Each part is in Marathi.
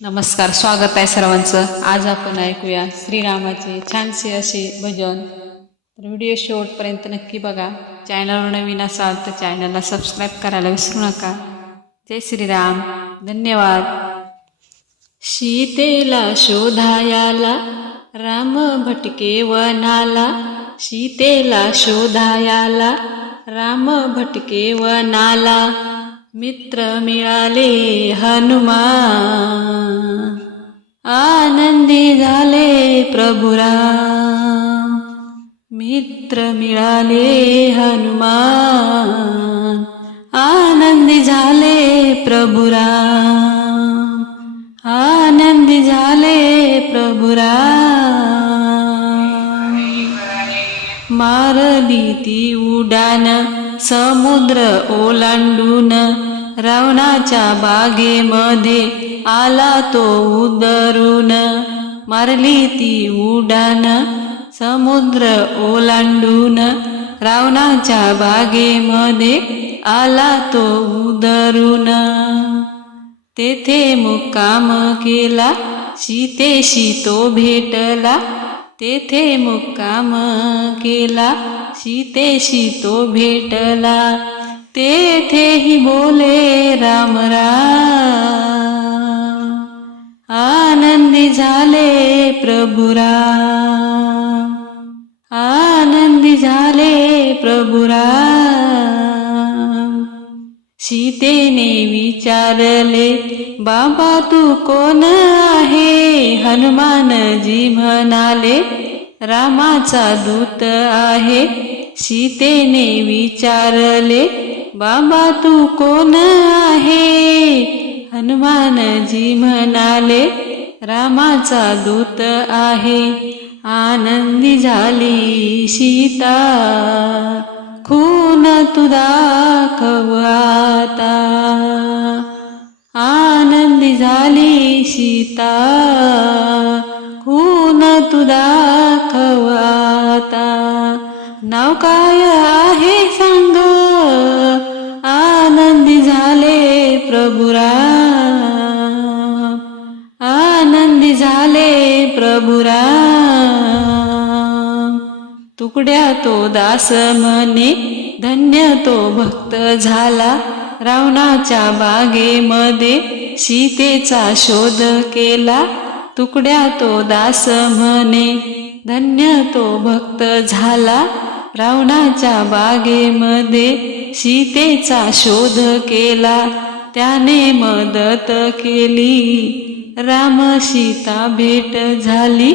नमस्कार स्वागत आहे सर्वांचं. आज आपण ऐकूया श्रीरामाचे छानसे असे भजन. तर व्हिडिओ शेवटपर्यंत नक्की बघा. चॅनलवर नवीन असाल तर चॅनलला सबस्क्राईब करायला विसरू नका. जय श्रीराम. धन्यवाद. सीतेला शोधायाला राम भटके वनाला. सीतेला शोधायाला राम भटके वनाला. मित्र मिळाले हनुमा आनंदी झाले प्रभुरा मित्र मिळाले हनुमान. आनंदी झाले प्रभुरा आनंदी झाले प्रभुरा मारली ती उडान समुद्र ओलांडून रावणाच्या बागेमध्ये आला तो उदरून. मारली ती उडान समुद्र ओलांडून रावणाच्या बागेमध्ये आला तो उदरून. तेथे मुक्काम केला सीतेशी तो भेटला. तेथे मुक्काम केला सीतेशी तो भेटला. तेथेही बोले राम राम. आनंदी झाले प्रभुरा आनंदी झाले प्रभुरा सीतेने विचारले बाबा तू कोण आहे? हनुमानजी म्हणाले रामाचा दूत आहे. सीतेने विचारले बाबा तू कोण आहे? हनुमानजी म्हणाले रामाचा दूत आहे आनंदी झाली सीता खून तुदा दाखव आनंदी झाली सीता खून तुदा दाखव नाव काय आहे सांग. आनंदी झाले प्रभुरा. आनंदी झाले प्रभुरा. तुकड्या तो दास म्हणे धन्य तो भक्त झाला. रावणाच्या बागेमध्ये सीतेचा शोध केला. तुकड्या तो दास म्हणे धन्य तो भक्त झाला. रावणाच्या बागेमध्ये सीतेचा शोध केला. त्याने मदत केली. राम सीता भेट झाली.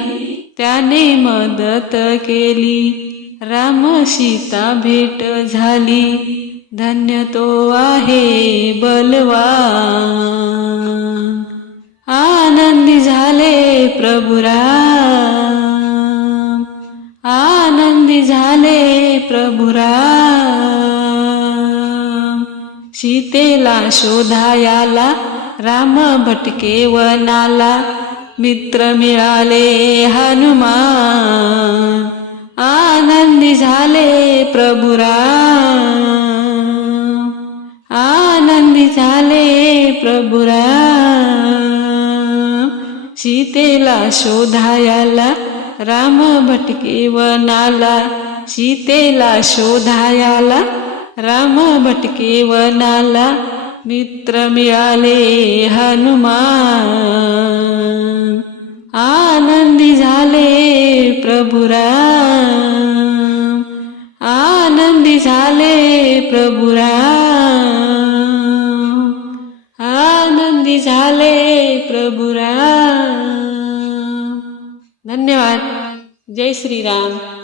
त्याने मदत केली. राम सीता भेट झाली. धन्य तो आहे बलवा आनंदी झाले प्रभुरा आनंदी झाले प्रभुरा सीतेला शोधायाला राम भटके वनाला मित्र मिळाले हनुमान. आनंदी झाले प्रभुरा आनंदी झाले प्रभुरा सीतेला शोधायाला राम भटके वनाला सीतेला शोधायाला. राम भटके वनाला मित्र मिळाले हनुमान. आनंदी झाले प्रभुराम. आनंदी झाले प्रभुराम. आनंदी झाले प्रभुराम. धन्यवाद. जय श्रीराम.